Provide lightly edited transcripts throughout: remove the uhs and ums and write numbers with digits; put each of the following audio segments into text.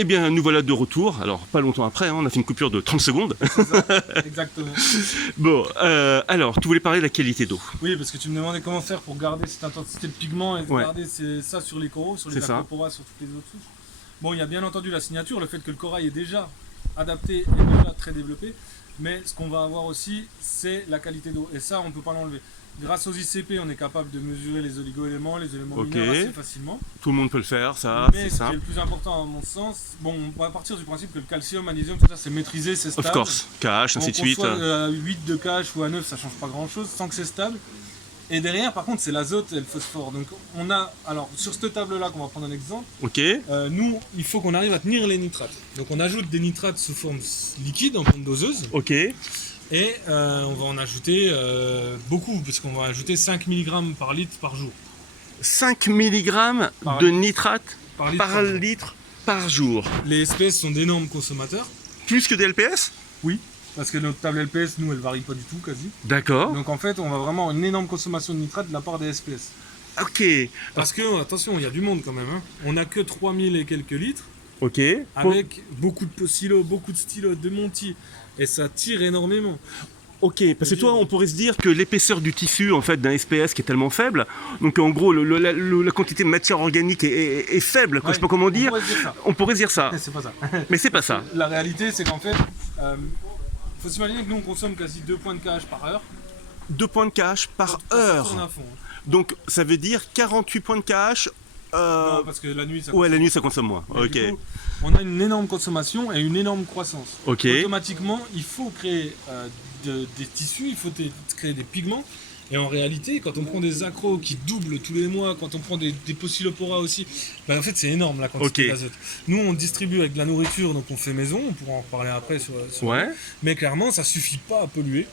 Eh bien, nous voilà de retour. Alors, pas longtemps après, hein, on a fait une coupure de 30 secondes. C'est ça, exactement. Bon, alors, tu voulais parler de la qualité d'eau. Oui, parce que tu me demandais comment faire pour garder cette intensité de pigment et Ouais. garder ça sur les coraux, sur les C'est ça. acroporas, sur toutes les autres souches. Bon, il y a bien entendu la signature, le fait que le corail est déjà adapté et déjà très développé, mais ce qu'on va avoir aussi, c'est la qualité d'eau. Et ça, on ne peut pas l'enlever. Grâce aux ICP, on est capable de mesurer les oligo-éléments, les éléments Ok. mineurs assez facilement. Tout le monde peut le faire, ça, Mais c'est ce qui est simple. le plus important à mon sens, bon, on va partir du principe que le calcium, magnésium, tout ça, c'est maîtrisé, c'est stable. Of course, KH, ainsi de Qu'on suite. soit à 8 de KH ou à 9, ça change pas grand chose tant que c'est stable. Et derrière, par contre, c'est l'azote et le phosphore. Donc, on a, alors, sur cette table-là, qu'on va prendre un exemple, Ok. nous, il faut qu'on arrive à tenir les nitrates. Donc, on ajoute des nitrates sous forme liquide, en pompe doseuse, Ok. et on va en ajouter beaucoup, parce qu'on va ajouter 5 mg par litre par jour. 5 mg Par de litre. nitrate Par litre par par jour. litre par jour. Les SPS sont d'énormes consommateurs. Plus que des LPS? Oui. Parce que notre table LPS, nous, elle varie pas du tout, quasi. D'accord. Donc, en fait, on va vraiment avoir une énorme consommation de nitrate de la part des SPS. Ok. Parce que, attention, il y a du monde quand même. Hein. On n'a que 3000 et quelques litres, Ok. avec beaucoup de silos, beaucoup de stylos, de montis, et ça tire énormément. Ok, parce que toi, on pourrait se dire que l'épaisseur du tissu en fait d'un SPS qui est tellement faible, donc en gros la quantité de matière organique est faible, quoi, je sais pas comment dire. On pourrait se dire ça, C'est pas ça. mais c'est pas ça. La réalité, c'est qu'en fait, faut s'imaginer que nous, on consomme quasi 2 points de KH par heure. 2 points de KH par Quand ça heure. tourne à fond, hein. Donc ça veut dire 48 points de KH. Non, parce que la nuit, ça Ouais, la nuit ça consomme moins. Mais Ok. du coup, on a une énorme consommation et une énorme croissance. Ok. Automatiquement, il faut créer des tissus, il faut créer des pigments. Et en réalité, quand on prend des accros qui doublent tous les mois, quand on prend des polyloporas aussi, ben en fait c'est énorme la quantité Ok. d'azote. Nous on distribue avec de la nourriture, donc on fait maison, on pourra en reparler après sur Ouais. mais clairement ça suffit pas à polluer.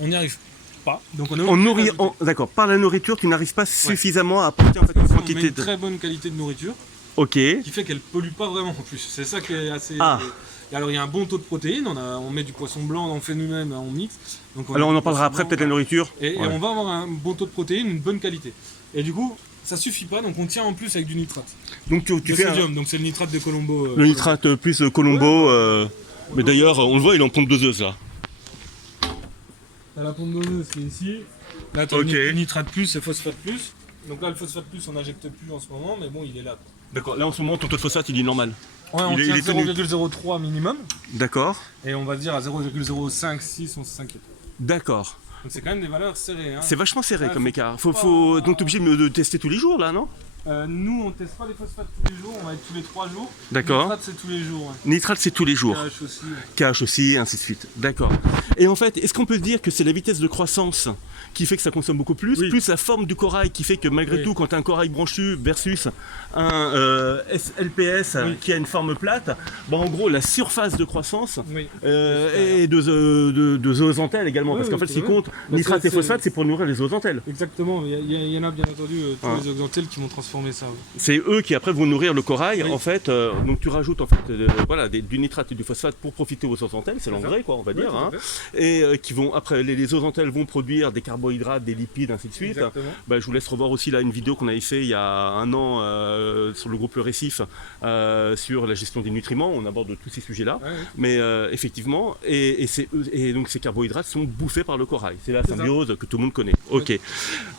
On n'y arrive pas. Donc on est En obligé nourrir, d'ajouter. d'accord. Par la nourriture, tu n'arrives pas suffisamment à apporter en fait une On met quantité une de. très bonne qualité de nourriture Ok. qui fait qu'elle pollue pas vraiment en plus. C'est ça qui est assez. Ah. Et alors il y a un bon taux de protéines, on met du poisson blanc, on fait nous-mêmes, on mixe. Donc, Alors met on du en parlera poisson après, blanc, peut-être la nourriture. Et Ouais. on va avoir un bon taux de protéines, une bonne qualité. Et du coup, ça suffit pas, donc on tient en plus avec du nitrate. Donc tu Du fais sodium, donc c'est le nitrate de Colombo. le nitrate plus Colombo. Mais d'ailleurs, on le voit, il est en pompe doseuse là. T'as la pompe doseuse qui est ici. Là, t'as Ok. le nitrate plus et phosphate plus. Donc là, le phosphate plus, on n'injecte plus en ce moment, mais bon, il est là. Quoi. D'accord. Là en ce moment, ton taux de phosphate il est normal. Ouais, on Il tient est tenu. 0,03 minimum, D'accord. et on va dire à 0,056, on s'inquiète. D'accord. Donc c'est quand même des valeurs serrées. Hein. C'est vachement serré Ouais, comme faut écart. pas- Donc t'es obligé de tester tous les jours là, non? Nous, on teste pas les phosphates tous les jours, on va être tous les 3 jours. D'accord. Le nitrate, c'est tous les jours. Ouais. Nitrate c'est tous les jours. KH aussi. Ouais. KH aussi, ainsi de suite. D'accord. Et en fait, est-ce qu'on peut dire que c'est la vitesse de croissance qui fait que ça consomme beaucoup plus, Oui. plus la forme du corail qui fait que malgré Oui. tout, quand tu as un corail branchu versus un LPS Oui. qui a une forme plate, bah, en gros, la surface de croissance Oui. et de zoosantelles également. Oui, parce qu'en oui, fait, c'est ce qui vrai. compte, Bah, nitrate c'est- et phosphate, c'est pour nourrir les zoosantelles. Exactement, il y en a bien entendu tous Ouais. les oxantelles qui vont transformer ça. Ouais. C'est eux qui après vont nourrir le corail. Oui. En fait, donc tu rajoutes en fait voilà, du nitrate et du phosphate pour profiter aux zoosantelles, c'est l'engrais quoi, on va Oui, dire. tout à Hein. fait. Et qui vont après les zoosantelles vont produire des carbohydrates, des lipides, ainsi de suite. Exactement. Bah, je vous laisse revoir aussi là une vidéo qu'on avait fait il y a un an sur le groupe Le Récif sur la gestion des nutriments. On aborde tous ces sujets-là. Ouais, ouais. Mais effectivement, et donc ces carbohydrates sont bouffés par le corail. C'est la C'est ça. symbiose que tout le monde connaît. Ok,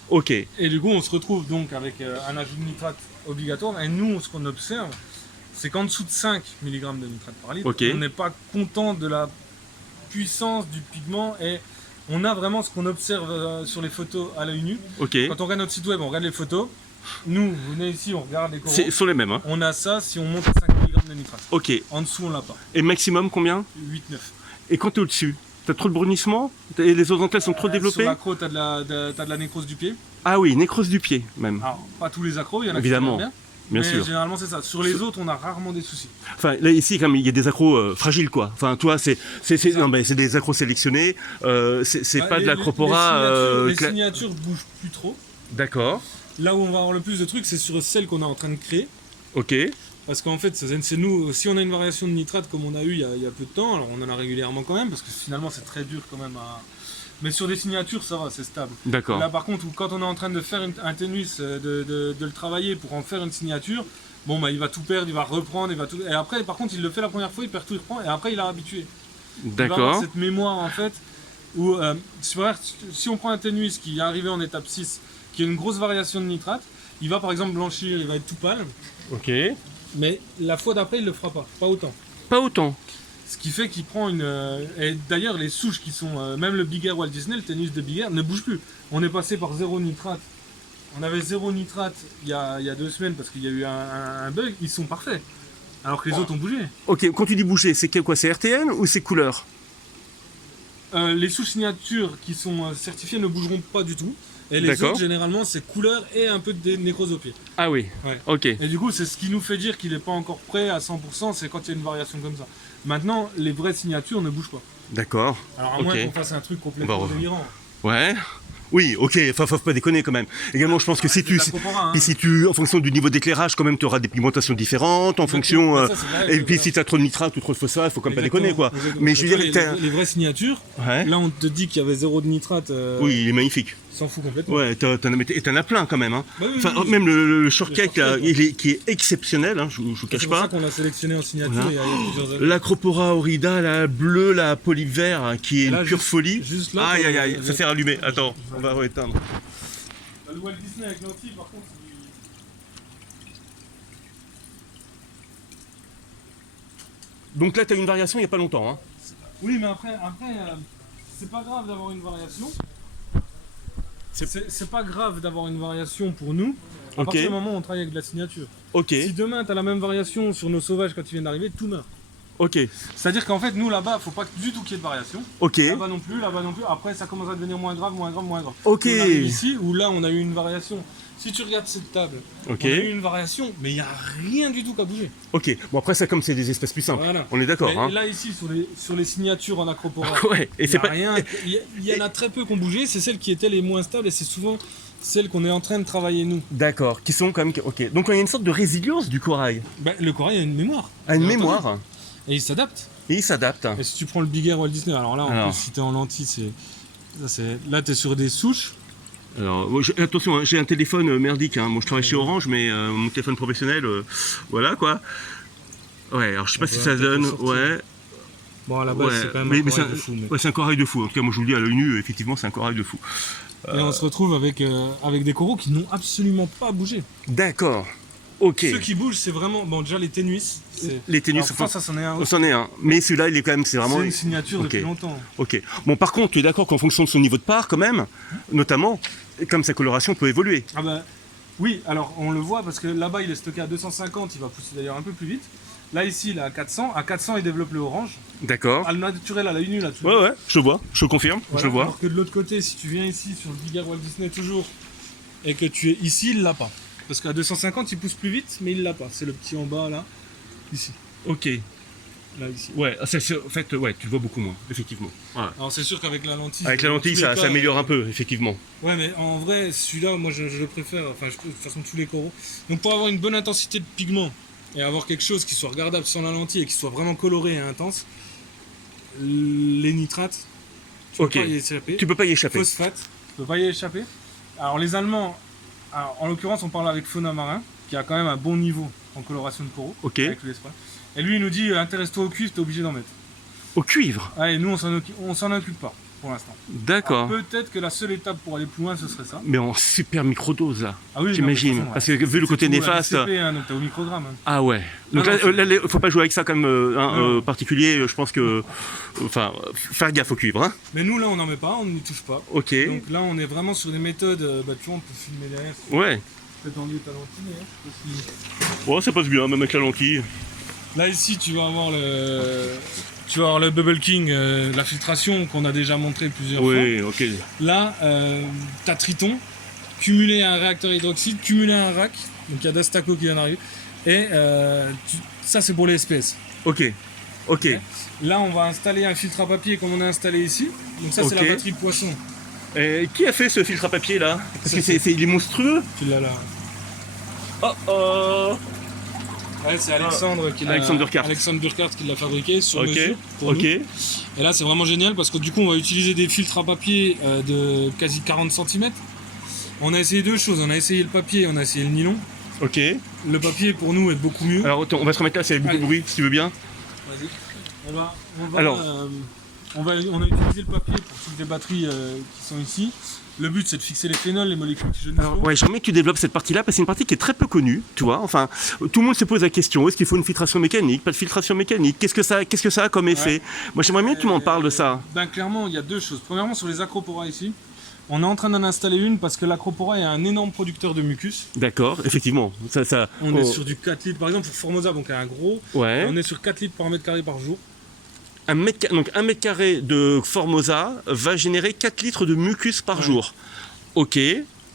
ok, Et du coup, on se retrouve donc avec un ajout de nitrate obligatoire. Et nous, ce qu'on observe, c'est qu'en dessous de 5 mg de nitrate par litre, Ok. on n'est pas content de la puissance du pigment. Et on a vraiment ce qu'on observe sur les photos à l'œil nu. ok. Quand on regarde notre site web, on regarde les photos. Nous, vous venez ici, on regarde les coraux. Ce sont les mêmes. Hein. On a ça si on monte à 5 mg de nitrate. Ok. En dessous, on l'a pas. Et maximum combien? 8-9. Et quand tu es au-dessus, t'as trop de brunissement? Et les zoosantelles sont trop Sur développées? l'accro, t'as de la nécrose du pied. Ah oui, nécrose du pied même. Alors, pas tous les accros, il y en a Évidemment, qui sont bien mais sûr. généralement, c'est ça. Sur les autres, on a rarement des soucis. Enfin, là ici, quand même, il y a des accros fragiles, quoi. Enfin, toi, c'est non, mais c'est des accros sélectionnés. C'est Bah, pas de les l'acropora. Les signatures bougent plus trop. D'accord. Là où on va avoir le plus de trucs, c'est sur celles qu'on est en train de créer. Ok. Parce qu'en fait, c'est nous, si on a une variation de nitrate comme on a eu il y a peu de temps, alors on en a régulièrement quand même, parce que finalement c'est très dur quand même à. Mais sur des signatures, ça va, c'est stable. D'accord. Là par contre, quand on est en train de faire un tenus, de le travailler pour en faire une signature, bon bah il va tout perdre, il va reprendre, il va tout... Et après, par contre, il le fait la première fois, il perd tout, il reprend, et après il a habitué. Il va avoir D'accord. cette mémoire en fait, où si on prend un tennis qui est arrivé en étape 6, qui a une grosse variation de nitrate, il va par exemple blanchir, il va être tout pâle, Ok. mais la fois d'après il le fera pas autant. Pas autant. Ce qui fait qu'il prend une... et d'ailleurs les souches qui sont... même le Big Air Walt Disney, le tennis de Big Air, ne bouge plus. On est passé par 0 nitrate. On avait 0 nitrate il y a 2 semaines parce qu'il y a eu un bug, ils sont parfaits. Alors que les autres ont bougé. Ok, quand tu dis bouger, c'est quoi? C'est RTN ou c'est couleur? Les souches signatures qui sont certifiées ne bougeront pas du tout. Et les D'accord. autres, généralement, c'est couleur et un peu de nécrose au pied. Ah oui. Ouais. Ok. Et du coup, c'est ce qui nous fait dire qu'il n'est pas encore prêt à 100%, c'est quand il y a une variation comme ça. Maintenant, les vraies signatures ne bougent pas. D'accord. Alors à moins Ok. qu'on fasse un truc On complètement va délirant. Ouais. Oui, ok, enfin, faut pas déconner quand même. Également, je pense que C'est de la puis Copora, hein. si tu, en fonction du niveau d'éclairage, quand même, tu auras des pigmentations différentes, en fonction. Mais ça, c'est vrai, Et puis, voilà. si tu as trop de nitrate ou trop de phosphate, faut quand même pas déconner, quoi. Exactement. Mais je veux dire, les vraies signatures, Ouais. là on te dit qu'il y avait 0 de nitrate, Oui, il est magnifique. s'en fout complètement. Ouais, t'en as plein quand même. Hein. Bah oui, Enfin, oui, oui. même le shortcake, Le là, shortcake, qui est exceptionnel, hein, je vous C'est cache pour ça pas. qu'on l'a sélectionné en signature Voilà. il y a plusieurs années. L'Acropora Aurida, la bleue, la polyvert, hein, qui est Là, une pure juste- folie. juste là, Aïe, quand aïe, aïe, vous- ça s'est rallumé. Attends, on va rééteindre. Le Walt Disney avec l'anti, par contre, Donc là, tu as une variation il n'y a pas longtemps. Hein. oui, mais après c'est pas grave d'avoir une variation. C'est pas grave d'avoir une variation pour nous, à Ok. partir du moment où on travaille avec de la signature. Ok, Si demain tu as la même variation sur nos sauvages quand ils viennent d'arriver, tout meurt. ok, C'est-à-dire qu'en fait, nous là-bas, faut pas du tout qu'il y ait de variation. ok, Là-bas non plus, là-bas non plus. Après, ça commence à devenir moins grave, moins grave, moins grave. ok, On arrive ici où là, on a eu une variation. Si tu regardes cette table, ok, on a eu une variation, mais il n'y a rien du tout qu'à bouger. ok. Bon, après, ça, comme c'est des espèces plus simples, Voilà. on est d'accord. Mais Hein. là, ici, sur les signatures en Acropora, Ouais, et il c'est y a pas. rien. Il y en a très peu qui ont bougé. C'est celles qui étaient les moins stables et c'est souvent celles qu'on est en train de travailler nous. D'accord, qui sont quand même. Ok, donc il y a une sorte de résilience du corail, Ben, le corail a une mémoire. à une Bien entendu. mémoire, Et il s'adapte. et il s'adapte. Et si tu prends le Big Air Walt Disney, alors là, en Alors. plus, si t'es en lentille, là, t'es sur des souches. Alors, moi, attention, hein, j'ai un téléphone merdique. Hein. Moi, je travaille chez Orange, mais mon téléphone professionnel, voilà quoi. Ouais, alors je sais pas On si va ça peut-être donne. le sortir. Ouais, Bon, à la base, ouais. c'est quand même Mais un corail c'est de fou. Mais... ouais, c'est un corail de fou. En tout cas, moi, je vous le dis à l'œil nu, effectivement, c'est un corail de fou. Et on se retrouve avec des coraux qui n'ont absolument pas bougé. D'accord. Ok. Ceux qui bougent, c'est vraiment. Bon, déjà les ténus. Les ténus, Alors, pourtant, ça, c'en est un on autre. s'en est un. Mais celui-là, il est quand même, c'est vraiment. C'est une signature Ok. depuis longtemps. Ok. Bon, par contre, tu es d'accord qu'en fonction de son niveau de part, quand même, notamment, comme sa coloration peut évoluer. Ah bah oui, alors on le voit parce que là-bas il est stocké à 250, il va pousser d'ailleurs un peu plus vite. Là ici il est à 400, à 400 il développe le orange. D'accord. À le naturel, à la une là. tu Ouais, vois. ouais, je vois, je confirme, Voilà. je vois. Alors que de l'autre côté, si tu viens ici sur le Big Air Walt Disney toujours et que tu es ici, il l'a pas. Parce qu'à 250 il pousse plus vite, mais il l'a pas. C'est le petit en bas là, ici, Ok. là ici. Ouais, en fait, ouais, tu le vois beaucoup moins, effectivement. Ouais. Alors c'est sûr qu'avec la lentille. Avec la lentille, dans tous les ça cas, s'améliore un peu, effectivement. Ouais, mais en vrai, celui-là, moi je le préfère, enfin, de toute façon, tous les coraux. Donc, pour avoir une bonne intensité de pigment et avoir quelque chose qui soit regardable sans la lentille et qui soit vraiment coloré et intense, les nitrates, tu Ok. peux pas y échapper. Tu peux pas y échapper. Phosphate, tu peux pas y échapper. Alors, les Allemands, alors, en l'occurrence, on parle avec Fauna Marin, qui a quand même un bon niveau en coloration de coraux. Ok. Avec le spray. Et lui, il nous dit intéresse-toi au cuivre, t'es obligé d'en mettre. Au cuivre. Ah, et nous, on s'en occupe pas pour l'instant. D'accord. Alors, peut-être que la seule étape pour aller plus loin, ce serait ça. Mais en super microdose, là. Ah oui, J'imagine. non, mais de toute façon, Parce que vu le côté c'est tout, néfaste. ICP, hein, donc t'es au microgramme. hein. Ah ouais. Donc Non, là, faut pas jouer avec ça comme Non. particulier. Je pense que. Enfin, faire gaffe au cuivre. Hein. Mais nous, là, on n'en met pas, on n'y touche pas. Ok. Donc là, on est vraiment sur des méthodes. Bah, tu vois, on peut filmer derrière. Ouais. C'est tendu ta lentille. Hein, je sais pas si- Ouais, ça passe bien, même avec la lentille. Là, ici, tu vas avoir le Bubble King, la filtration qu'on a déjà montré plusieurs fois. Oui, ok. Là, t'as Triton, cumulé à un réacteur hydroxyde, cumulé à un rack. Donc il y a Dastaco qui vient d'arriver. Et ça, c'est pour les SPS. Ok. Ok. Là, on va installer un filtre à papier comme on a installé ici. Donc ça, c'est Ok. la batterie de poisson. Et qui a fait ce filtre à papier là? Parce que Ça, il est monstrueux. Tu l'as là. Oh oh. Ouais, c'est Alexandre qui l'a. Alexandre Burkhardt. Alexandre Burkhardt qui l'a fabriqué sur Ok. mesure pour Ok. nous. Et là, c'est vraiment génial parce que du coup, on va utiliser des filtres à papier de quasi 40 cm. On a essayé deux choses. On a essayé le papier, on a essayé le nylon. Ok. Le papier pour nous est beaucoup mieux. Alors attends, on va se remettre là, c'est beaucoup de bruit, si tu veux bien. Vas-y. Alors. On a utilisé le papier pour toutes les batteries qui sont ici. Le but, c'est de fixer les phénols, les molécules qui jaunissent l'eau. Ouais, j'aimerais que tu développes cette partie-là parce que c'est une partie qui est très peu connue, tu vois. Enfin, tout le monde se pose la question, est-ce qu'il faut une filtration mécanique, pas de filtration mécanique, qu'est-ce que ça a comme effet? Moi, j'aimerais bien que tu m'en parles de ça. Clairement, il y a deux choses. Premièrement, sur les acroporas ici, on est en train d'en installer une parce que l'acropora est un énorme producteur de mucus. D'accord, effectivement. On est sur du 4 litres, par exemple, pour Formosa, donc un gros. Ouais. On est sur 4 litres par mètre carré par jour. Donc 1 mètre carré de Formosa va générer 4 litres de mucus par jour. Ok.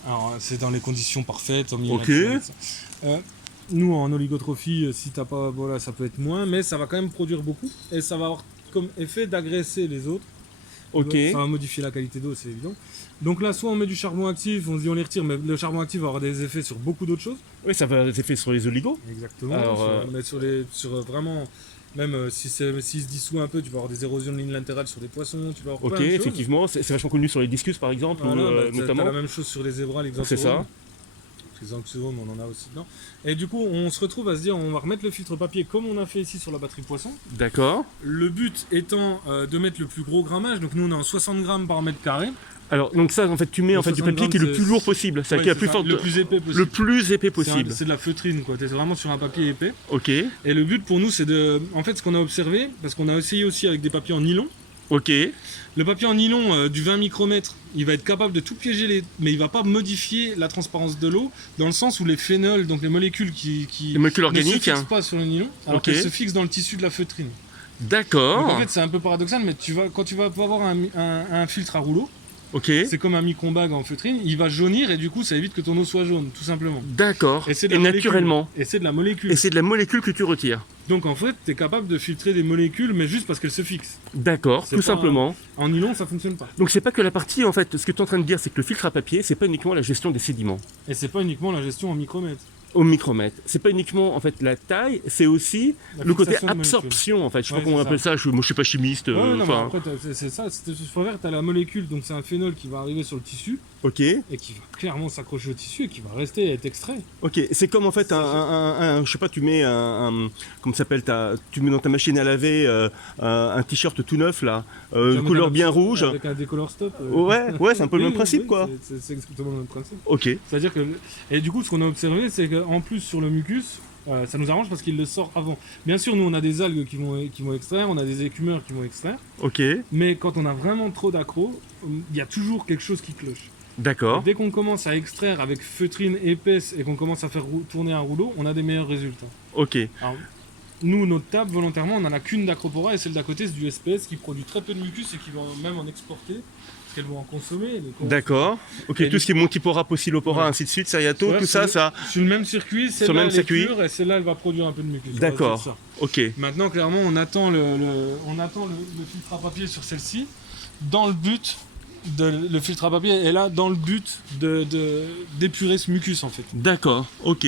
Alors, c'est dans les conditions parfaites, en milieu Ok. naturel, nous, en oligotrophie, si t'as pas, voilà, ça peut être moins, mais ça va quand même produire beaucoup et ça va avoir comme effet d'agresser les autres. Ok. Ça va modifier la qualité d'eau, c'est évident. Donc là, soit on met du charbon actif, on se dit on les retire, mais le charbon actif va avoir des effets sur beaucoup d'autres choses. Oui, ça va avoir des effets sur les oligos. Exactement. Alors, Mais vraiment, même s'il se dissout un peu, tu vas avoir des érosions de ligne latérale sur des poissons, tu vas avoir Ok, plein de choses. effectivement, c'est vachement connu sur les discus par exemple, Voilà, notamment. t'as la même chose sur les zébras, les C'est ça. Les anxiomes, on en a aussi dedans. Et du coup, on se retrouve à se dire, on va remettre le filtre papier comme on a fait ici sur la batterie poisson. D'accord. Le but étant de mettre le plus gros grammage, donc nous on est en 60 grammes par mètre carré. Alors, donc ça, en fait, tu mets en fait, du 60 papier qui est le grammes, plus lourd possible, c'est Ouais, qui est la c'est plus ça, forte, le plus épais possible. le plus épais possible. C'est de la feutrine, quoi. T'es vraiment sur un papier épais. Ok, Et le but pour nous, c'est de. En fait, ce qu'on a observé, parce qu'on a essayé aussi avec des papiers en nylon. ok, Le papier en nylon du 20 micromètres, il va être capable de tout piéger, mais il va pas modifier la transparence de l'eau, dans le sens où les phénols, donc les molécules qui les molécules ne se organiques. fixent pas sur le nylon, alors Ok. qu'elles se fixent dans le tissu de la feutrine. Donc D'accord. en fait, c'est un peu paradoxal, mais quand tu vas avoir un filtre à rouleau, Ok. c'est comme un micron-bag en feutrine, il va jaunir et du coup, ça évite que ton eau soit jaune, tout simplement. D'accord. Et c'est de Et la molécule. naturellement. Et c'est de la molécule. Et c'est de la molécule que tu retires. Donc en fait, tu es capable de filtrer des molécules, mais juste parce qu'elles se fixent. D'accord, C'est tout pas simplement. En nylon, ça fonctionne pas. Donc c'est pas que la partie, en fait, ce que tu es en train de dire, c'est que le filtre à papier, c'est pas uniquement la gestion des sédiments Et c'est pas uniquement la gestion en micromètres. au micromètre. C'est pas uniquement en fait la taille, c'est aussi La le côté fixation de molécules. absorption en fait. Je sais Ouais, pas comment on c'est appelle ça. Moi je suis pas chimiste. Ouais, non, mais Enfin, après, c'est ça. Tu as la molécule, donc c'est un phénol qui va arriver sur le tissu ok, et qui va clairement s'accrocher au tissu et qui va rester et être extrait. ok. C'est comme en fait je sais pas, tu mets comment ça s'appelle, tu mets dans ta machine à laver un t-shirt tout neuf là, Jamais couleur bien d'absorption rouge. Avec un décolor stop. Ouais, c'est un peu le Oui, même principe oui, quoi. C'est exactement le même principe. Ok, C'est-à-dire que. Et du coup, ce qu'on a observé, c'est qu'en plus sur le mucus, ça nous arrange parce qu'il le sort avant. Bien sûr, nous on a des algues qui vont extraire, on a des écumeurs qui vont extraire, ok, mais quand on a vraiment trop d'accro, il y a toujours quelque chose qui cloche. d'accord. Dès qu'on commence à extraire avec feutrine épaisse et qu'on commence à faire tourner un rouleau, on a des meilleurs résultats. Ok, Alors, nous, notre table, volontairement, on n'en a qu'une d'acropora et celle d'à côté, c'est du SPS qui produit très peu de mucus et qui vont même en exporter, parce qu'elles vont en consommer. d'accord. Ok, Et tout ce qui est Montipora, Pocillopora, Ouais. ainsi de suite, Seriato, Ouais, tout ça, ça. Sur le même circuit, Sur le celle-là même elle est circuit. pure et celle-là elle va produire un peu de mucus. D'accord. On va dire Ok, ça. Maintenant, clairement, on attend le filtre à papier sur celle-ci, dans le but le filtre à papier est là dans le but d'épurer ce mucus en fait. d'accord. Ok.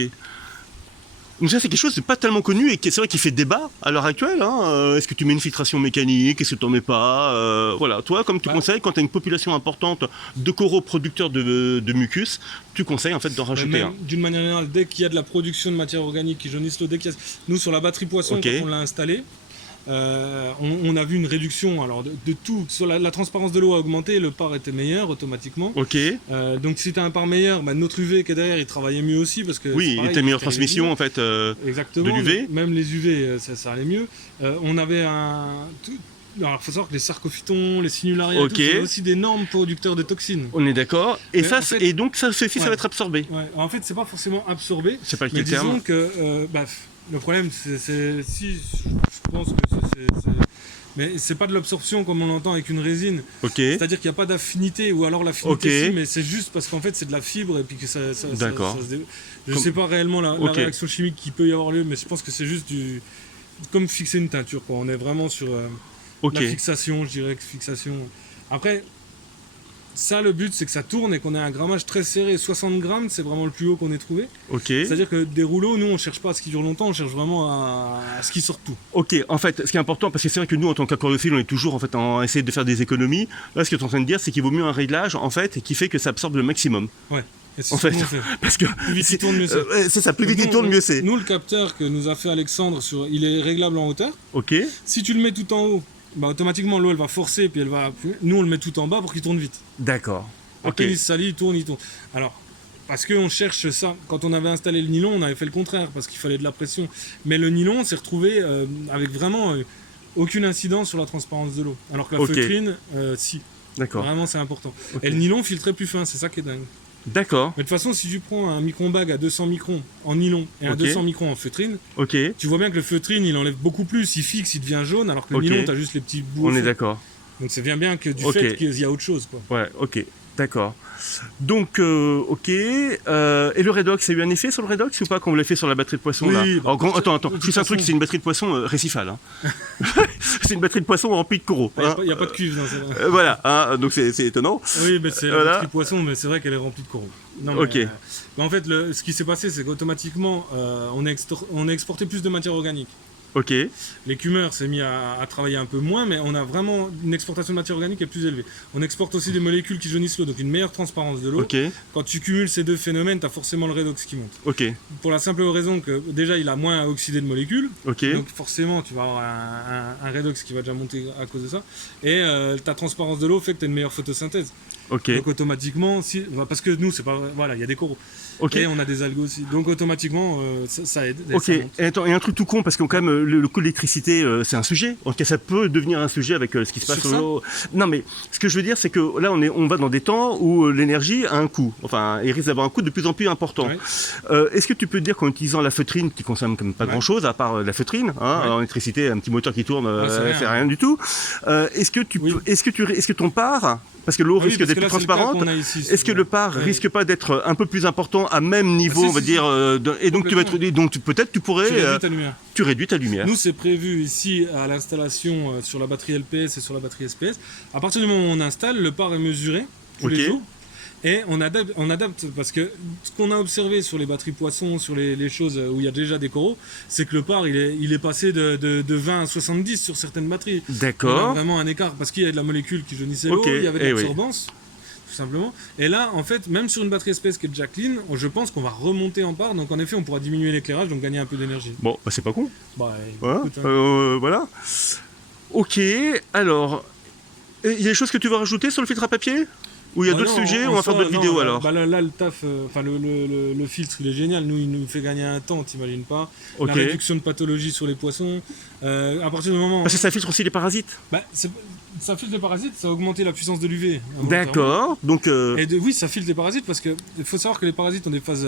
Donc ça c'est quelque chose de pas tellement connu et qui c'est vrai qui fait débat à l'heure actuelle. Est-ce que tu mets une filtration mécanique, est-ce que tu n'en mets pas Voilà, toi comme tu conseilles, quand tu as une population importante de coraux producteurs de mucus, tu conseilles en fait d'en rajouter un. D'une manière générale, dès qu'il y a de la production de matière organique qui jaunissent l'eau, nous sur la batterie poisson, Ok. quand on l'a installée, on a vu une réduction alors de tout. Sur la transparence de l'eau a augmenté, le par était meilleur automatiquement. Ok. Donc si tu as un par meilleur, notre UV qui est derrière il travaillait mieux aussi parce que Oui, c'est pareil, il y a meilleure il fallait transmission mieux. en fait. Exactement, de l'UV. même les UV ça allait mieux. On avait alors il faut savoir que les sarcophytons, les sinularia, Ok. c'est aussi d'énormes producteurs de toxines. On est d'accord. Et Mais ça, en fait- et donc ça aussi, ça Ouais. va être absorbé. Ouais, en fait, c'est pas forcément absorbé. C'est pas Mais le terme. disons que le problème, je pense que mais c'est pas de l'absorption comme on l'entend avec une résine. Ok. C'est-à-dire qu'il n'y a pas d'affinité, ou alors l'affinité Ok. si, mais c'est juste parce qu'en fait c'est de la fibre et puis que ça D'accord. Je sais pas réellement la Ok. réaction chimique qui peut y avoir lieu, mais je pense que c'est juste comme fixer une teinture, quoi. On est vraiment sur Ok. la fixation, je dirais que fixation. Après, ça, le but, c'est que ça tourne et qu'on ait un grammage très serré. 60 grammes, c'est vraiment le plus haut qu'on ait trouvé. Ok. C'est-à-dire que des rouleaux, nous, on cherche pas à ce qui dure longtemps, on cherche vraiment à ce qui sort tout. Ok, en fait, ce qui est important, parce que c'est vrai que nous, en tant qu'aquariophile, on est toujours en fait à essayer de faire des économies. Là, ce que tu es en train de dire, c'est qu'il vaut mieux un réglage, en fait, qui fait que ça absorbe le maximum. Ouais. Et c'est en ce fait. qu'on fait. Parce que Plus vite il tourne, mieux c'est. c'est ça, plus vite il tourne, mieux c'est. Nous, le capteur, que nous a fait Alexandre, il est réglable en hauteur. Ok, Si tu le mets tout en haut, bah, automatiquement l'eau elle va forcer, puis nous on le met tout en bas pour qu'il tourne vite. d'accord. À Ok, peine il se salit, il tourne. Alors, parce qu'on cherche ça. Quand on avait installé le nylon, on avait fait le contraire, parce qu'il fallait de la pression. Mais le nylon, on s'est retrouvé avec vraiment aucune incidence sur la transparence de l'eau. Alors que la Ok. feutrine, si. d'accord. Vraiment, c'est important. Ok. Et le nylon filtrait plus fin, c'est ça qui est dingue. D'accord, Mais de toute façon, si tu prends un micron-bag à 200 microns en nylon et un Ok. 200 microns en feutrine, ok, tu vois bien que le feutrine, il enlève beaucoup plus, il fixe, il devient jaune, alors que le Ok. nylon, t'as juste les petits bouts. au on est fond. d'accord. Donc c'est bien que du Ok. fait qu'il y a autre chose, quoi. Ouais, ok, d'accord. Donc, ok. Et le redox, ça a eu un effet sur le redox ou pas quand on l'a fait sur la batterie de poisson Oui, là bah, Alors, attends, de toute juste un truc, façon- c'est une batterie de poisson récifale. Hein. c'est une batterie de poisson remplie de coraux. Il hein. n'y a pas de cuivre dans celle-là. Voilà, hein, donc c'est étonnant. Oui, mais c'est Voilà. la batterie poisson, mais c'est vrai qu'elle est remplie de coraux. Non, mais, Ok. mais en fait, ce qui s'est passé, c'est qu'automatiquement, on a exporté plus de matière organique. Ok, L'écumeur s'est mis à travailler un peu moins, mais on a vraiment une exportation de matière organique qui est plus élevée. On exporte aussi des molécules qui jaunissent l'eau, donc une meilleure transparence de l'eau. ok, Quand tu cumules ces deux phénomènes, tu as forcément le redox qui monte. ok, Pour la simple raison que déjà, il a moins à oxyder de molécules. ok, Donc forcément, tu vas avoir un redox qui va déjà monter à cause de ça. Et ta transparence de l'eau fait que tu as une meilleure photosynthèse. ok, Donc automatiquement, parce que nous, c'est pas voilà, il y a des coraux. ok. Et on a des algues aussi. Donc automatiquement, ça aide. Et Ok, ça monte. et attends, et un truc tout con, parce que quand même, le coût de l'électricité, c'est un sujet. En tout cas, ça peut devenir un sujet avec ce qui se passe Sur sur ça l'eau. Non, mais ce que je veux dire, c'est que là, on va dans des temps où l'énergie a un coût. Enfin, il risque d'avoir un coût de plus en plus important. Ouais. Est-ce que tu peux dire qu'en utilisant la feutrine, qui consomme comme pas Ouais. grand-chose, à part la feutrine, hein, Ouais. en électricité, un petit moteur qui tourne, Ouais, c'est rien. fait rien du tout. Est-ce que tu Oui. peux, est-ce que ton par, parce que l'eau Ah oui, risque parce d'être que plus là, c'est le cas transparente, qu'on a ici, est-ce que le par Ouais. risque pas d'être un peu plus important à même niveau, Si, on va si, dire, et donc tu vas être, Complètement. et donc peut-être tu pourrais, Tu réduis ta lumière. tu réduis ta lumière. Nous, c'est prévu ici à l'installation sur la batterie LPS et sur la batterie SPS. À partir du moment où on installe, le par est mesuré tous les Ok. jours. Et on adapte parce que ce qu'on a observé sur les batteries poissons, sur les choses où il y a déjà des coraux, c'est que le par il est passé de 20 à 70 sur certaines batteries. On a D'accord. vraiment un écart parce qu'il y a de la molécule qui jaunissait Ok, l'eau, il y avait de eh oui. l'absorbance, tout simplement. Et là, en fait, même sur une batterie SPS qui est déjà clean, je pense qu'on va remonter en part. Donc en effet, on pourra diminuer l'éclairage, donc gagner un peu d'énergie. Bon, bah, c'est pas con. Bah, Voilà. écoute, hein. Voilà. Ok. Alors, il y a des choses que tu veux rajouter sur le filtre à papier? Ou il y a Ah d'autres non, sujets? en On va soi, faire d'autres non, vidéos bah, alors. bah là, le taf, enfin le filtre, il est génial. Nous, il nous fait gagner un temps, t'imagines pas. Ok. La réduction de pathologie sur les poissons. À partir du moment. Parce que ça filtre aussi les parasites. Bah, ça filtre les parasites, ça a augmenté la puissance de l'UV. D'accord. Donc, Et oui, ça filtre les parasites parce qu'il faut savoir que les parasites ont des phases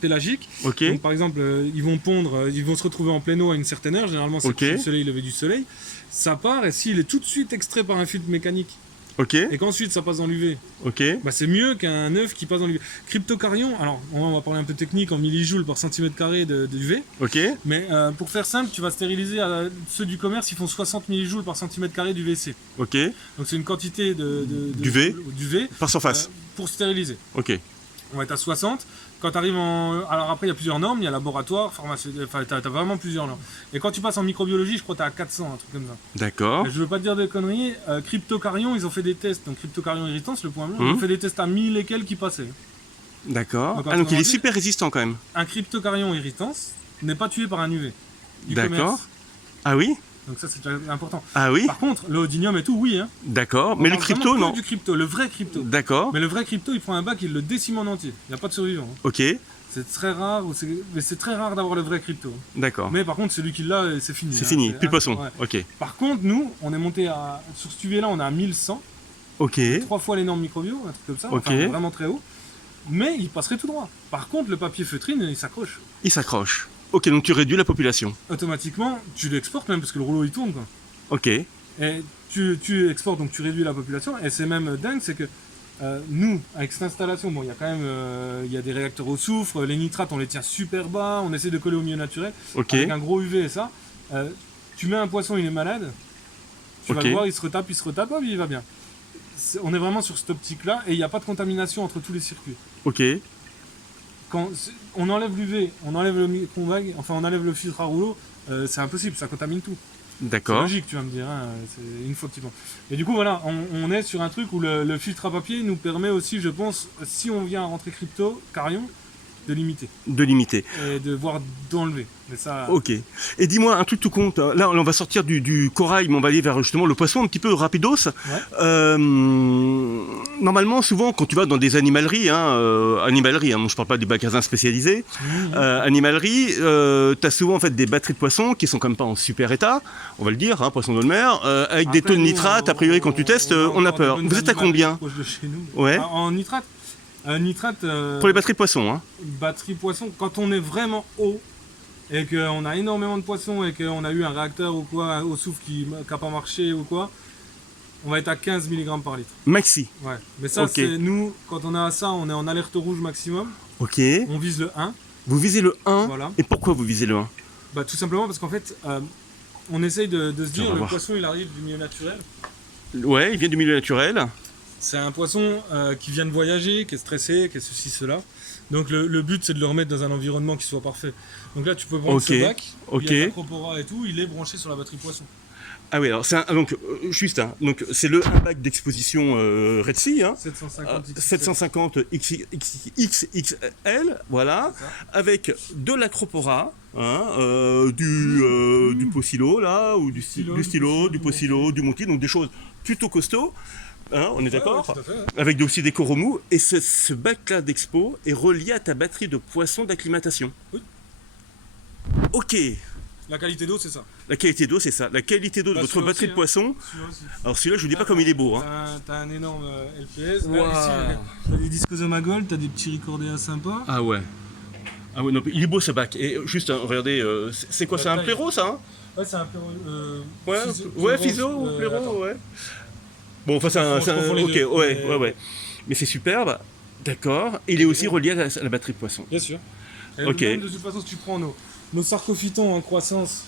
pélagiques. ok. Donc, par exemple, ils vont pondre, ils vont se retrouver en pleine eau à une certaine heure. Généralement, c'est Ok. coucher du soleil, lever du soleil. Ça part et s'il est tout de suite extrait par un filtre mécanique Ok. et qu'ensuite ça passe dans l'UV, Ok. bah, c'est mieux qu'un œuf qui passe dans l'UV. Cryptocarion, alors on va parler un peu technique en millijoules par centimètre carré d'UV, Ok. mais pour faire simple, tu vas stériliser ceux du commerce, ils font 60 millijoules par centimètre carré d'UVC. Ok. Donc c'est une quantité d'UV par surface. pour stériliser. Ok. On va être à 60. Quand tu arrives en. Alors après, il y a plusieurs normes, il y a laboratoire, pharmaceutique, enfin, tu as vraiment plusieurs normes. Et quand tu passes en microbiologie, je crois que tu à 400, un truc comme ça. D'accord. Mais je veux pas te dire de conneries. Cryptocarion, ils ont fait des tests. Donc Cryptocarion irritance, le point blanc, Mhm. ils ont fait des tests à 1000 et quelques qui passaient. D'accord. Donc, Ah, donc il est autrement dit, super résistant quand même. Un cryptocarion irritance n'est pas tué par un UV. Du D'accord. commerce. Ah oui? Donc ça, c'est déjà important. Ah oui? Par contre, le Odynium et tout, oui. Hein. D'accord. On Mais le parle crypto, vraiment que non? du crypto, le vrai crypto. D'accord. Mais le vrai crypto, il prend un bac, il le décime en entier. Il n'y a pas de survivant. Hein. Ok. C'est très rare, mais c'est très rare d'avoir le vrai crypto. D'accord. Mais par contre, celui qui l'a, c'est fini. C'est hein. fini. Plus de poisson. Ouais. Ok. Par contre, nous, on est monté à. Sur ce UV là, on est à 1100, Ok. 3 fois les normes microbio, un truc comme ça. Ok. Enfin, on est vraiment très haut. Mais il passerait tout droit. Par contre, le papier feutrine, il s'accroche. Il s'accroche. Ok, donc tu réduis la population. Automatiquement, tu l'exportes même parce que le rouleau il tourne. Quoi. Ok. Et tu exportes, donc tu réduis la population. Et c'est même dingue, c'est que nous, avec cette installation, bon, il y a quand même il y a des réacteurs au soufre, les nitrates, on les tient super bas, on essaie de coller au milieu naturel. Ok. Avec un gros UV et ça. Tu mets un poisson, il est malade. Tu vas Ok. le voir, il se retape, hop, il va bien. On est vraiment sur cette optique-là et il n'y a pas de contamination entre tous les circuits. Ok. Quand on enlève l'UV, on enlève le micro-vague, enfin on enlève le filtre à rouleau, c'est impossible, ça contamine tout. C'est D'accord. logique, tu vas me dire, hein, c'est une fois que tu penses. Et du coup, voilà, on est sur un truc où le filtre à papier nous permet aussi, je pense, si on vient à rentrer crypto, Carillon, de limiter De limiter. et de voir d'enlever. Mais ça, Ok. Et dis-moi un truc tout compte. Là, on va sortir du corail, mais on va aller vers justement le poisson un petit peu rapidos. Normalement, souvent, quand tu vas dans des animaleries, non, je parle pas des magasins spécialisés, animaleries, tu as souvent en fait des batteries de poissons qui sont quand même pas en super état, on va le dire, hein, poissons d'eau de mer, avec des après, taux de nous, nitrate. A priori, quand tu testes, on a peur. Vous êtes à combien? proche de chez nous. Ouais. En nitrate nitrate, Pour les batteries de poissons, hein. batterie poisson, quand on est vraiment haut et qu'on a énormément de poissons et qu'on a eu un réacteur ou quoi au souffle qui n'a pas marché ou quoi, on va être à 15 mg par litre. Maxi. Ouais. Mais ça, Ok. c'est nous, quand on a ça, on est en alerte rouge maximum. Ok. On vise le 1. Vous visez le 1. Voilà. Et pourquoi vous visez le 1? Bah, tout simplement parce qu'en fait, on essaye de se Tiens, on dire, va le voir. poisson il arrive du milieu naturel. Ouais, il vient du milieu naturel. C'est un poisson qui vient de voyager, qui est stressé, qui est ceci, cela. Donc le but c'est de le remettre dans un environnement qui soit parfait. Donc là tu peux prendre Ok, ce bac, où il y a ok. l'acropora et tout, il est branché sur la batterie poisson. Ah oui, alors c'est juste, hein, donc c'est le un bac d'exposition Red Sea, hein, 750 XXL. 750 XXL, voilà, C'est ça. avec de l'acropora, hein, du Pocilo là, ou du stylo, du Pocilo, du Monty, donc des choses plutôt costauds, hein, on est d'accord, Ouais, tout à fait, ouais. avec aussi des coromous, et ce bac-là d'expo est relié à ta batterie de poisson d'acclimatation. Oui. Ok, La qualité d'eau c'est ça. la qualité d'eau c'est ça, la qualité d'eau de Bah, votre celui-là batterie aussi, de poisson. Celui-là aussi. Alors celui-là, je vous dis pas comme il est beau. Hein. T'as un énorme LPS. Wow. Là, ici, regarde, t'as des Discosoma Gold, t'as des petits Ricordea sympas. Ah ouais. Ah ouais, non, il est beau ce bac. Et juste, hein, regardez, c'est quoi, La c'est un taille. pléro ça, hein? Ouais, c'est un peu. Ouais, ouais, Fiso ou pléro, attends. ouais. Bon, enfin, c'est un. Je confonds les Ok, deux, ouais, mais- ouais. Mais c'est superbe, d'accord. Il est aussi relié à la batterie de poisson. Bien sûr. Et Ok. même de toute façon, si tu prends nos sarcophytons en croissance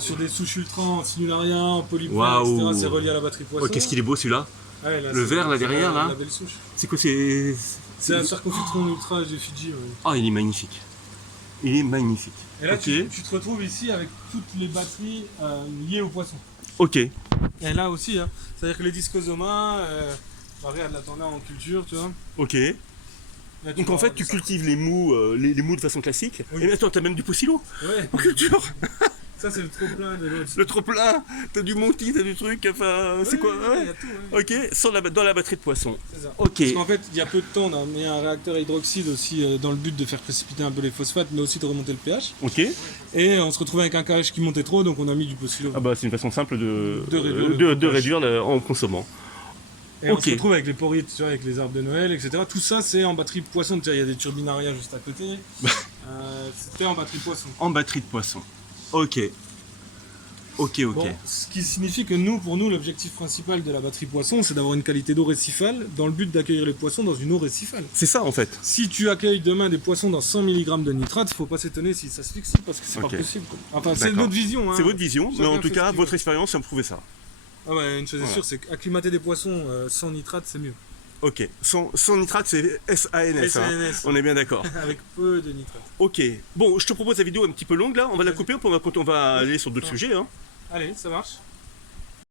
sur des souches ultra en sinularia, en polypère, Waouh. etc., c'est relié à la batterie poisson. Oh, qu'est-ce qu'il est beau celui-là. Ouais, là, le c'est- vert, là, c'est derrière, là. La belle souche. C'est quoi, c'est. C'est un sarcophyton ultra de Fidji. Ouais. Ah, il est magnifique. Il est magnifique. Et là, Ok. tu te retrouves ici avec toutes les batteries liées au poisson. Ok. Et là aussi, hein, c'est-à-dire que les discosomas, regarde, là, t'en as en culture, tu vois. Ok. Là, Donc vas en fait, avoir tu des cultives les mous de façon classique. Oui. Et attends, t'as même du Pocilo Ouais, en culture. ça c'est le trop plein de l'autre. Le trop plein. T'as du Monty, t'as du truc. Enfin, c'est quoi? Il Ouais. y a tout, ouais. Ok, dans la batterie de poisson. C'est ça. Ok. Parce qu'en fait, il y a peu de temps, on a mis un réacteur à hydroxyde aussi dans le but de faire précipiter un peu les phosphates, mais aussi de remonter le pH. Ok. Et on se retrouvait avec un KH qui montait trop, donc on a mis du Pocilo. Ah bah c'est une façon simple de De réduire le en consommant. Et on ok. se retrouve avec les porites, tu vois, avec les arbres de Noël, etc. Tout ça, c'est en batterie poisson. Tu vois, il y a des turbinarias juste à côté. C'était en batterie poisson. En batterie de poisson. Ok. Ok. Bon, ce qui signifie que pour nous, l'objectif principal de la batterie poisson, c'est d'avoir une qualité d'eau récifale dans le but d'accueillir les poissons dans une eau récifale. C'est ça en fait. Si tu accueilles demain des poissons dans 100 mg de nitrate, faut pas s'étonner si ça se fixie parce que c'est Ok. pas possible. Quoi. Enfin, c'est D'accord. notre vision. Hein. C'est votre vision, mais Chacun en tout fait cas, ce qu'il votre veut. expérience a prouvé ça. Ah ouais, une chose est Voilà. sûre, c'est qu'acclimater des poissons sans nitrate, c'est mieux. Ok. Sans nitrate, c'est SANS. Hein. SANS. On est bien d'accord. Avec peu de nitrate. Ok. Bon, je te propose la vidéo un petit peu longue là. On va la couper. On va aller sur d'autres sujets. Hein. Allez, ça marche.